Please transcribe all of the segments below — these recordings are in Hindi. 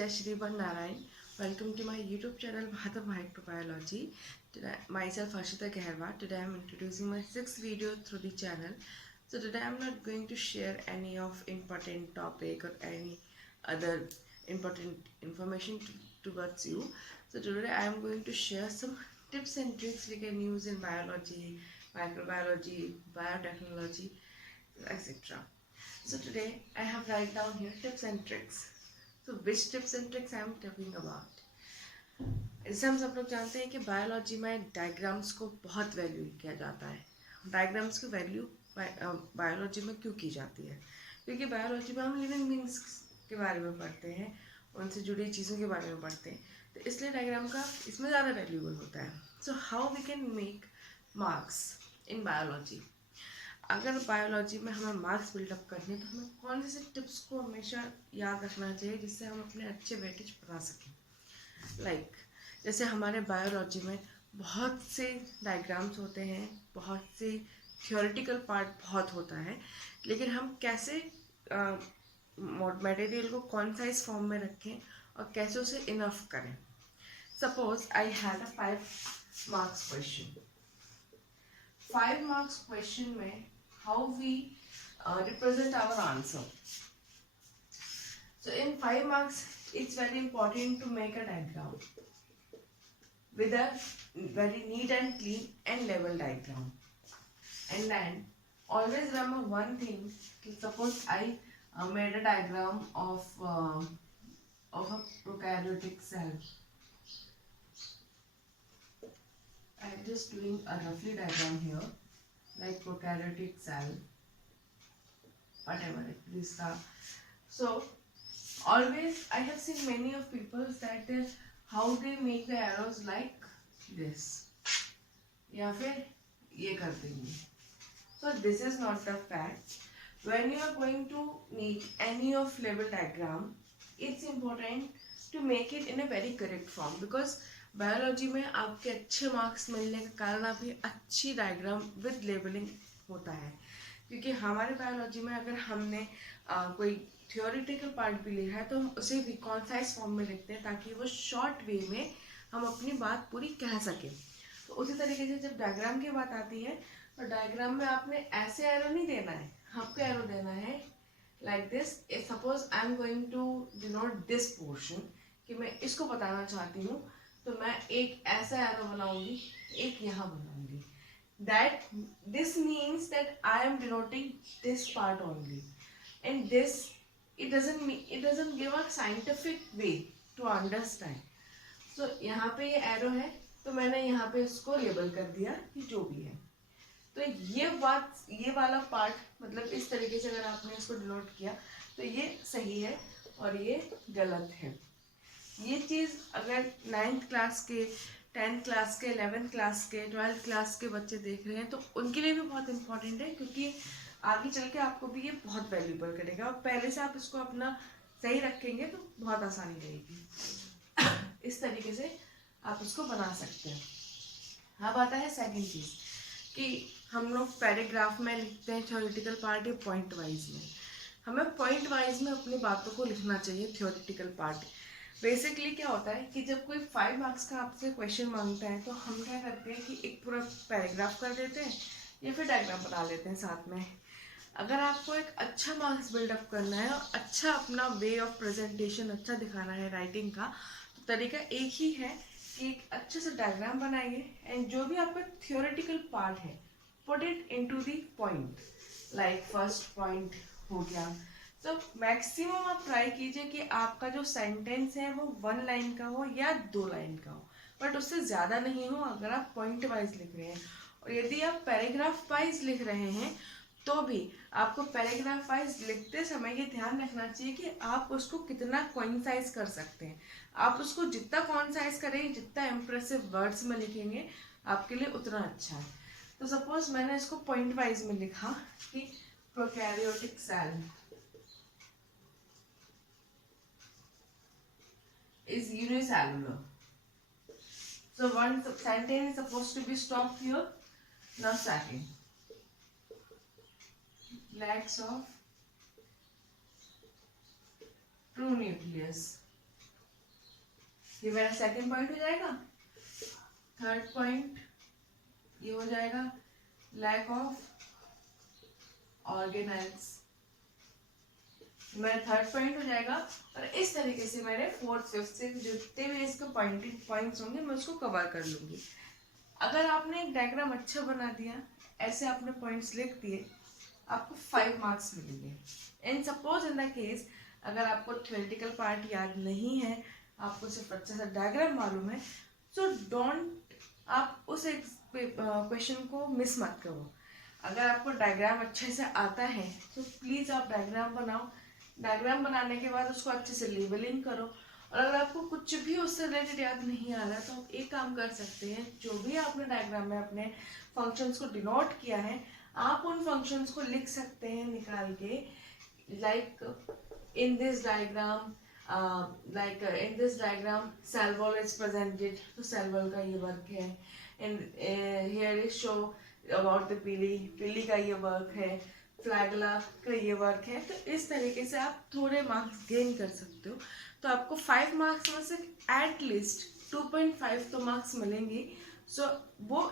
Jai Shri Narayan. Welcome to my YouTube channel Bhata Microbiology. Today, myself Ashita Keherwa. Today I am introducing my sixth video through the channel. So today I am not going to share any of important topic or any other important information towards you. So today I am going to share some tips and tricks we can use in biology, microbiology, biotechnology, etc. So today I have write down here tips and tricks. So which tips and tricks I am talking about? जैसे हम सब लोग जानते हैं कि बायोलॉजी में डायग्राम्स को बहुत वैल्यू किया जाता है। डायग्राम्स की वैल्यू बायोलॉजी में क्यों की जाती है? क्योंकि बायोलॉजी में हम लिविंग बींग्स के बारे में पढ़ते हैं, उनसे जुड़ी चीज़ों के बारे में पढ़ते हैं, तो इसलिए डायग्राम का इसमें ज़्यादा वैल्यूबल होता है। So how we can make marks in biology. अगर बायोलॉजी में हमें मार्क्स बिल्डअप करने तो हमें कौन से टिप्स को हमेशा याद रखना चाहिए जिससे हम अपने अच्छे वेटेज बना सकें। लाइक जैसे हमारे बायोलॉजी में बहुत से डायग्राम्स होते हैं, बहुत से थियोरेटिकल पार्ट बहुत होता है, लेकिन हम कैसे मटेरियल को कॉन्साइज फॉर्म में रखें और कैसे उसे इनफ करें। Suppose I had a 5 marks question. 5 marks question में how we represent our answer. So in 5 marks, it's very important to make a diagram with a very neat and clean and level diagram. And then always remember one thing. Suppose I made a diagram of a prokaryotic cell. I'm just doing a roughly diagram here. Like prokaryotic cell, whatever it is. So always I have seen many of people that how they make the arrows like this, या फिर ये कर देंगे. So this is not the fact. When you are going to make any of level diagram, it's important to make it in a very correct form, because biology में आपके अच्छे मार्क्स मिलने के कारण आपकी अच्छी डायग्राम विद लेबलिंग होता है। क्योंकि हमारे बायोलॉजी में अगर हमने कोई थियोरिटिकल पार्ट भी लिखा है तो हम उसे भी कॉन्साइज फॉर्म में लिखते हैं ताकि वो शॉर्ट वे में हम अपनी बात पूरी कह सकें। तो उसी तरीके से जब डायग्राम की बात आती है तो डायग्राम में आपने ऐसे एरो नहीं देना है, आपको एरो देना है like this. Suppose I am going to denote this portion, कि मैं इसको बताना चाहती हूँ, तो मैं एक ऐसा एरो बनाऊंगी, एक यहाँ बनाऊंगी। That this means that I am denoting this part only, and this it doesn't give a scientific way to understand. So यहाँ पे ये एरो है तो मैंने यहाँ पे इसको लेबल कर दिया कि जो भी है। तो ये वाला पार्ट मतलब इस तरीके से अगर आपने इसको डिनोट किया तो ये सही है और ये गलत है। ये चीज़ अगर 9th क्लास के, 10th क्लास के, 11th क्लास के, 12th क्लास के बच्चे देख रहे हैं तो उनके लिए भी बहुत इंपॉर्टेंट है, क्योंकि आगे चल के आपको भी ये बहुत वैल्यूबल करेगा और पहले से आप इसको अपना सही रखेंगे तो बहुत आसानी रहेगी। इस तरीके से आप इसको बना सकते हैं। अब आता है सेकंड चीज़ कि हम लोग पैराग्राफ में लिखते हैं थ्योरेटिकल पार्ट या पॉइंट वाइज में। हमें पॉइंट वाइज में अपनी बातों को लिखना चाहिए। थ्योरेटिकल पार्ट बेसिकली क्या होता है कि जब कोई 5 मार्क्स का आपसे क्वेश्चन मांगता है तो हम क्या करते हैं कि एक पूरा पैराग्राफ कर देते हैं या फिर डायग्राम बना लेते हैं साथ में। अगर आपको एक अच्छा मार्क्स बिल्डअप करना है और अच्छा अपना वे ऑफ प्रेजेंटेशन अच्छा दिखाना है राइटिंग का, तो तरीका एक ही है कि एक अच्छे से डायग्राम बनाइए एंड जो भी आपका थियोरेटिकल पार्ट है put it into the point. Like first point हो गया, तो मैक्सिमम आप ट्राई कीजिए कि आपका जो सेंटेंस है वो 1 लाइन का हो या 2 लाइन का हो, बट उससे ज़्यादा नहीं हो अगर आप पॉइंट वाइज लिख रहे हैं। और यदि आप पैराग्राफ वाइज लिख रहे हैं तो भी आपको पैराग्राफ वाइज लिखते समय ये ध्यान रखना चाहिए कि आप उसको कितना कॉन्साइज कर सकते हैं। आप उसको जितना कॉन्साइज करेंगे, जितना इम्प्रेसिव वर्ड्स में लिखेंगे, आपके लिए उतना अच्छा है। तो सपोज मैंने इसको पॉइंट वाइज में लिखा कि prokaryotic cell is unicellular. So one sentence is supposed to be stopped here. Now second, lacks of true nucleus. ये मेरा सेकंड पॉइंट हो जाएगा। थर्ड पॉइंट ये हो जाएगा लैक ऑफ ऑर्गेनाइज, मेरा थर्ड पॉइंट हो जाएगा। और इस तरीके से मेरे फोर्थ फिफ्थ से जितने भी इसके पॉइंट्स होंगे मैं उसको कवर कर लूंगी। अगर आपने एक डायग्राम अच्छा बना दिया, ऐसे आपने पॉइंट्स लिख दिए, आपको 5 मार्क्स मिलेंगे। In suppose in the case अगर आपको थ्योरेटिकल पार्ट याद नहीं है, आपको सिर्फ अच्छा सा डायग्राम मालूम है, सो डोंट आप उस क्वेश्चन को मिस मत करो। अगर आपको डायग्राम अच्छे से आता है तो प्लीज़ आप डायग्राम बनाओ। डायग्राम बनाने के बाद उसको अच्छे से लेबलिंग करो। और अगर आपको कुछ भी उससे रिलेटेड याद नहीं आ रहा तो आप एक काम कर सकते हैं, जो भी आपने डायग्राम में अपने फंक्शंस को डिनोट किया है, आप उन फंक्शंस को लिख सकते हैं निकाल के। Like in this diagram cell wall is presented, तो सेल वॉल का ये वर्क है। In here is show about the pili का ये वर्क है, फ्लैगला का ये वर्क है। तो इस तरीके से आप थोड़े मार्क्स गेन कर सकते हो। तो आपको 5 मार्क्स में से एटलीस्ट 2.5 तो मार्क्स मिलेंगे। सो वो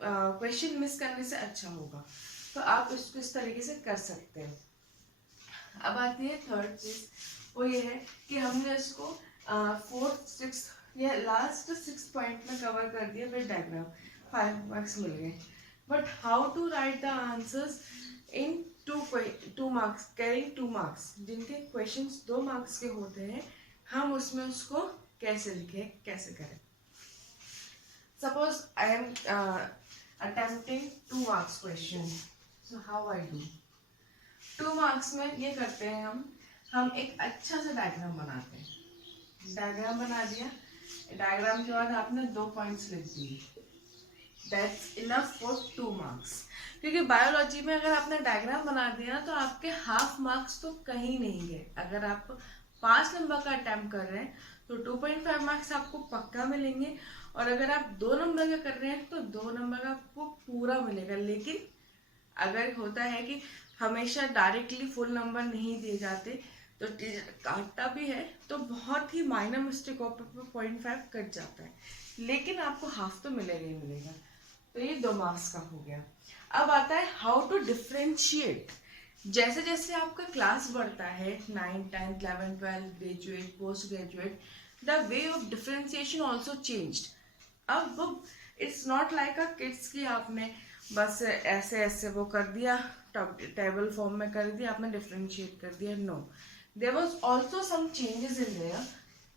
क्वेश्चन मिस करने से अच्छा होगा। तो आप इसको इस तरीके से कर सकते हैं। अब आती है थर्ड चीज, वो ये है कि हमने इसको फोर्थ सिक्स्थ या लास्ट 6 पॉइंट में कवर कर दिया विद डायग्राम, 5 मार्क्स मिल गए। But how to write the answers in 2 marks, carrying 2 marks, जिनके क्वेश्चंस 2 मार्क्स के होते हैं, हम उसमें उसको कैसे लिखें, कैसे करें। Suppose I M attempting 2 marks question, so how I do. 2 marks में ये करते हैं हम एक अच्छा सा डायग्राम बनाते हैं। डायग्राम बना दिया, डायग्राम के बाद आपने 2 पॉइंट्स लिख दिए, दैट्स इनफ फॉर 2 मार्क्स। क्योंकि बायोलॉजी में अगर आपने डायग्राम बना दिया तो आपके हाफ मार्क्स तो कहीं नहीं गए। अगर आप 5 नंबर का अटेम्प्ट कर रहे हैं तो 2.5 मार्क्स आपको पक्का मिलेंगे। और अगर आप 2 नंबर का कर रहे हैं तो 2 नंबर का आपको पूरा मिलेगा। लेकिन अगर होता है कि हमेशा डायरेक्टली फुल नंबर नहीं दिए जाते, तो टीचर काटता भी है तो बहुत ही माइनर मिस्टेक ऑफ 0.5 कट जाता है, लेकिन आपको हाफ तो मिलेगा ही मिलेगा। तो ये 2 मार्क्स का हो गया। अब आता है हाउ टू डिफ्रेंशिएट। जैसे जैसे आपका क्लास बढ़ता है, 9, 10, 11, 12, graduate, post graduate, the way of differentiation also changed. अब it's not like a kids की आपने बस ऐसे ऐसे वो कर दिया, टेबल फॉर्म में कर दिया, आपने डिफ्रेंशिएट कर दिया। No, there was also some changes in there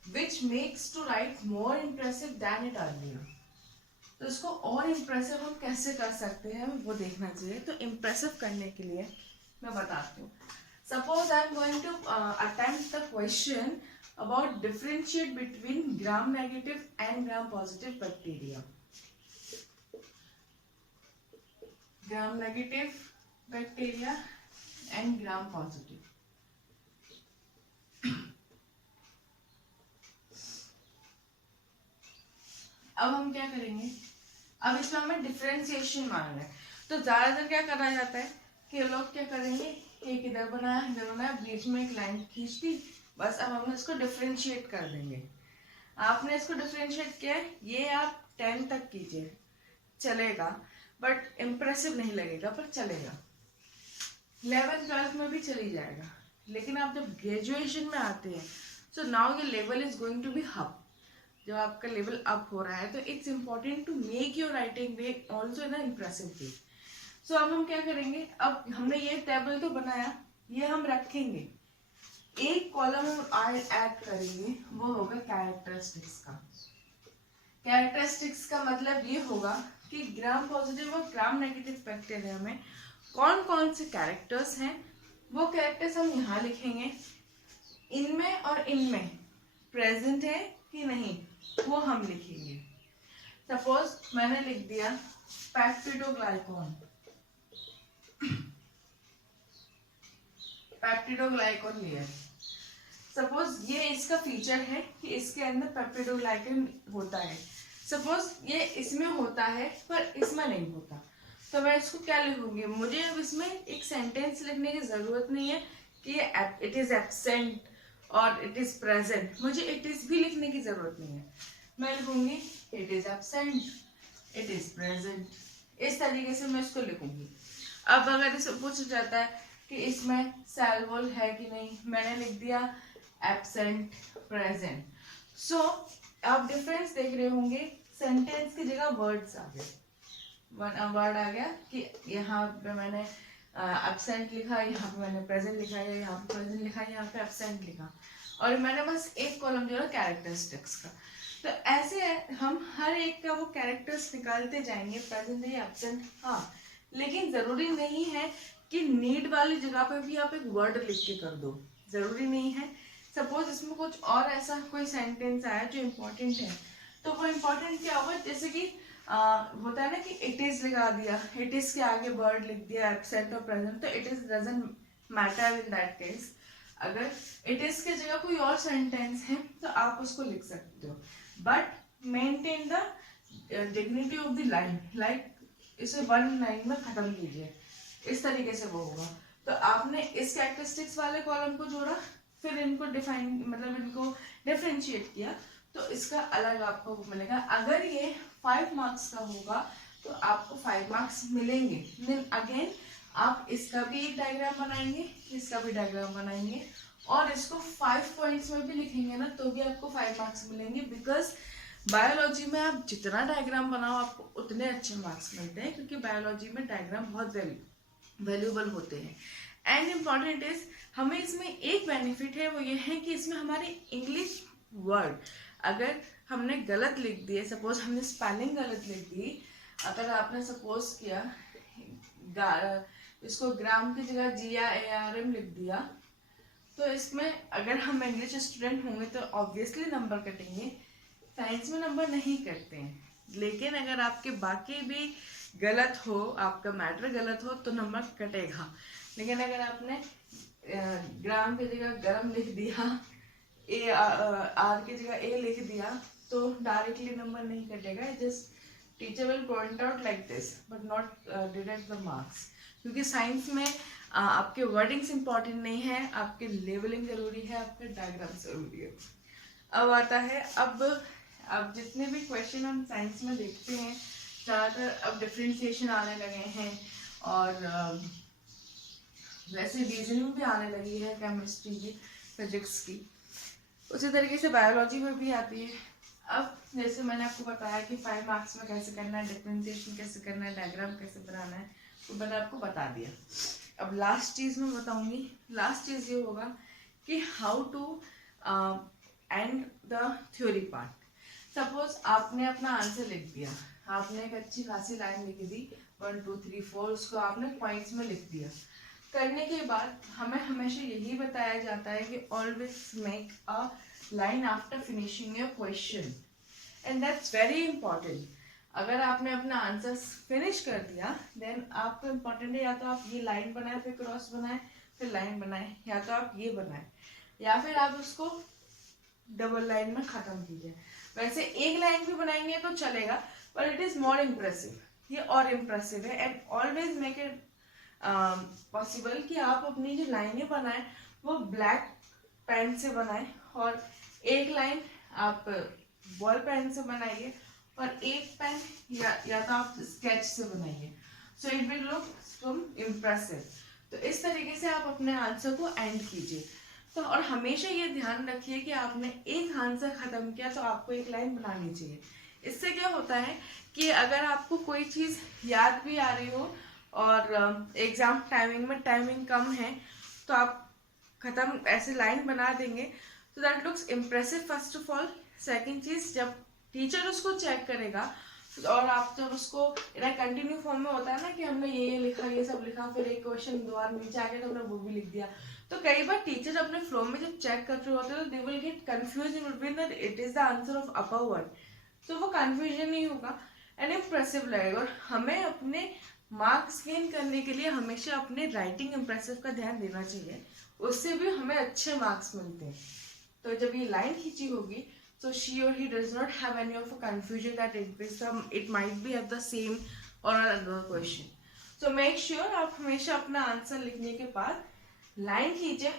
which makes to write more impressive than it earlier. तो इसको और इम्प्रेसिव हम कैसे कर सकते हैं, वो देखना चाहिए। तो इम्प्रेसिव करने के लिए मैं बताती हूँ। Suppose I am going to attempt the question about differentiate between gram negative and gram positive bacteria. Gram negative bacteria and gram positive. अब हम क्या करेंगे, अब इसमें हमें डिफरेंशिएशन मानना है। तो ज्यादातर क्या करा जाता है कि लोग क्या करेंगे, एक इधर बनाया, बीच में एक लाइन खींच दी, बस अब हम इसको डिफरेंशिएट कर देंगे। आपने इसको डिफरेंशिएट किया है, ये आप 10 तक कीजिए, चलेगा, बट इम्प्रेसिव नहीं लगेगा, पर चलेगा। 11th 12th में भी चली जाएगा। लेकिन आप जब ग्रेजुएशन में आते हैं, so now your level is going to be up. जब आपका लेवल अप हो रहा है तो it's important to make your writing way also in impressive way. सो अब हम क्या करेंगे, अब हमने ये टेबल तो बनाया, ये हम रखेंगे, एक कॉलम हम ऐड करेंगे, वो होगा कैरेक्टरिस्टिक्स का। कैरेक्टरिस्टिक्स का मतलब ये होगा कि ग्राम पॉजिटिव और ग्राम नेगेटिव बैक्टीरिया में कौन कौन से कैरेक्टर्स हैं, वो कैरेक्टर्स हम यहाँ लिखेंगे। इनमें और इनमें प्रेजेंट है कि नहीं, वो हम लिखेंगे। सपोज मैंने लिख दिया पेप्टिडोग्लाइकॉन, पेप्टिडोग्लाइकॉन लेयर। सपोज ये इसका फीचर है कि इसके अंदर पेप्टिडोग्लाइकन होता है। सपोज ये इसमें होता है पर इसमें नहीं होता, तो मैं इसको क्या लिखूंगी, मुझे अब इसमें एक सेंटेंस लिखने की जरूरत नहीं है कि इट इज एब्सेंट और इट इज प्रेजेंट, मुझे इट इज भी लिखने की जरूरत नहीं है, मैं लिखूंगी it is absent, it is present, इस तरीके से मैं इसको लिखूंगी। अब अगर इसे पूछा जाता है कि इसमें सैलवोल है कि नहीं, मैंने लिख दिया एब्सेंट प्रेजेंट। सो आप डिफरेंस देख रहे होंगे, सेंटेंस की जगह वर्ड्स आ गए, वर्ड आ गया कि यहाँ पे मैंने एब्सेंट लिखा, यहाँ पे मैंने प्रेजेंट लिखा, या यहाँ पे प्रेजेंट लिखा, यहाँ पे एब्सेंट लिखा, और मैंने बस एक कॉलम जोड़ा कैरेक्टरिस्टिक्स का। तो ऐसे हम हर एक का वो कैरेक्टर्स निकालते जाएंगे, प्रेजेंट या एब्सेंट। हाँ, लेकिन जरूरी नहीं है कि नीड वाली जगह पे भी आप एक वर्ड लिख के कर दो, जरूरी नहीं है। सपोज इसमें कुछ और ऐसा कोई सेंटेंस आया जो इम्पोर्टेंट है, तो वो इम्पोर्टेंट क्या होगा, जैसे कि होता है ना कि इट इज लगा दिया, इट इज के आगे वर्ड लिख दिया एब्सेंट और प्रेजेंट, तो it is doesn't matter in that case. अगर इट इज के जगह कोई और सेंटेंस है तो आप उसको लिख सकते हो, but maintain the dignity of the line, like इसे वन लाइन में खत्म कीजिए, इस तरीके से वो होगा। तो आपने इस कैरेक्टरिस्टिक्स वाले कॉलम को जोड़ा, फिर इनको डिफाइन मतलब इनको डिफरेंशिएट किया, तो इसका अलग आपको मिलेगा। अगर ये 5 मार्क्स का होगा तो आपको 5 मार्क्स मिलेंगे। देन अगेन आप इसका भी एक डायग्राम बनाएंगे, इसका भी डायग्राम बनाएंगे, और इसको 5 पॉइंट्स में भी लिखेंगे ना, तो भी आपको 5 मार्क्स मिलेंगे। बिकॉज बायोलॉजी में आप जितना डायग्राम बनाओ आपको उतने अच्छे मार्क्स मिलते हैं, क्योंकि बायोलॉजी में डायग्राम बहुत वैल्यूएबल होते हैं। एंड इम्पॉर्टेंट इज, हमें इसमें एक बेनिफिट है, वो ये है कि इसमें हमारे इंग्लिश वर्ड अगर हमने गलत लिख दिए, सपोज हमने स्पेलिंग गलत लिख दी, अगर आपने सपोज किया इसको ग्राम की जगह GRAM लिख दिया, तो इसमें अगर हम इंग्लिश स्टूडेंट होंगे तो ऑब्वियसली नंबर कटेंगे। साइंस में नंबर नहीं कटते हैं, लेकिन अगर आपके बाकी भी गलत हो, आपका मैटर गलत हो, तो नंबर कटेगा। लेकिन अगर आपने ग्राम की जगह गरम लिख दिया, आर की जगह ए लिख दिया, तो डायरेक्टली नंबर नहीं कटेगा। Just teacher will point out like this but not deduct the marks, क्योंकि साइंस में आपके वर्डिंग्स इंपॉर्टेंट नहीं है, आपके लेबलिंग जरूरी है, आपके डायग्राम जरूरी है। अब आता है, अब जितने भी क्वेश्चन हम साइंस में देखते हैं ज़्यादातर अब डिफ्रेंशिएशन आने लगे हैं, और वैसे रीजनिंग भी आने लगी है, केमिस्ट्री की, फिजिक्स की, उसी तरीके से बायोलॉजी में भी आती है। अब जैसे मैंने आपको बताया कि 5 मार्क्स में कैसे करना है, डिफ्रेंशिएशन कैसे करना है, डायग्राम कैसे बनाना है, तो मैंने आपको बता दिया। अब लास्ट चीज़ मैं बताऊंगी, लास्ट चीज़ ये होगा कि how to and the theory part. Suppose आपने अपना आंसर लिख दिया, आपने एक अच्छी खासी लाइन लिख दी, 1 2 3 4, उसको आपने पॉइंट्स में लिख दिया। करने के बाद हमें हमेशा यही बताया जाता है कि always make a line after finishing your question, and that's very important. अगर आपने अपना आंसर फिनिश कर दिया, देन आपको इम्पोर्टेंट है या तो आप ये लाइन बनाए, फिर क्रॉस बनाए, फिर लाइन बनाए, या तो आप ये बनाए, या फिर आप उसको डबल लाइन में खत्म कीजिए। वैसे एक लाइन भी बनाएंगे तो चलेगा, पर इट इज मोर इम्प्रेसिव, ये और इम्प्रेसिव है। And always make it possible कि आप अपनी जो लाइनें बनाए वो ब्लैक पेन से बनाए, और एक लाइन आप बॉल पेन से बनाइए, और एक पेन या तो आप स्केच से बनाइए, so it will look impressive. तो इस तरीके से आप अपने आंसर को एंड कीजिए। तो और हमेशा ये ध्यान रखिए कि आपने एक आंसर खत्म किया तो आपको एक लाइन बनानी चाहिए। इससे क्या होता है कि अगर आपको कोई चीज़ याद भी आ रही हो और एग्जाम टाइमिंग में टाइमिंग कम है, तो आप खत्म ऐसे लाइन बना देंगे, तो that looks impressive first of all. Second चीज़, जब टीचर उसको चेक करेगा और आप जब उसको कंटिन्यू फॉर्म में होता है ना कि हमने ये लिखा, ये सब लिखा, फिर एक क्वेश्चन दोबारा नीचे आ गया तो हमने वो भी लिख दिया, तो कई बार टीचर अपने फ्लो में जब चेक कर रहे होते हैं तो they will get confuse in between that it is the answer of upper word, तो वो कंफ्यूजन नहीं होगा एंड इम्प्रेसिव लगेगा। और हमें अपने मार्क्स गेन करने के लिए हमेशा अपने राइटिंग इम्प्रेसिव का ध्यान देना चाहिए, उससे भी हमें अच्छे मार्क्स मिलते हैं। तो जब ये लाइन खींची होगी so she or he does not have any of a confusion that it might be at the same or another question. So make sure आप हमेशा अपना आंसर लिखने के बाद लाइन खींचे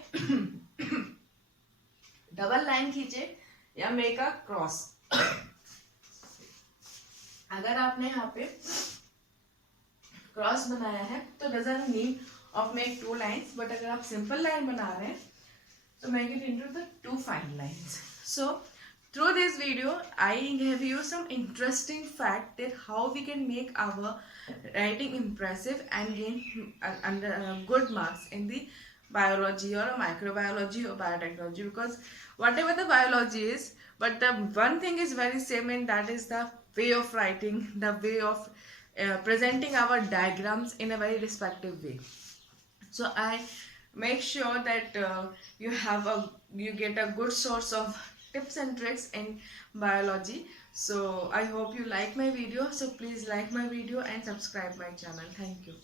डबल लाइन खींचे या मेक अ क्रॉस। अगर आपने यहाँ पे क्रॉस बनाया है तो doesn't mean of make two lines, but अगर आप सिंपल लाइन बना रहे हैं तो make it into the two fine lines. So through this video I give you some interesting fact that how we can make our writing impressive and gain good marks in the biology or microbiology or biotechnology, because whatever the biology is, but the one thing is very same, and that is the way of writing, the way of presenting our diagrams in a very respective way. So I make sure that you get a good source of tips and tricks in biology. So I hope you like my video, so please like my video and subscribe my channel. Thank you.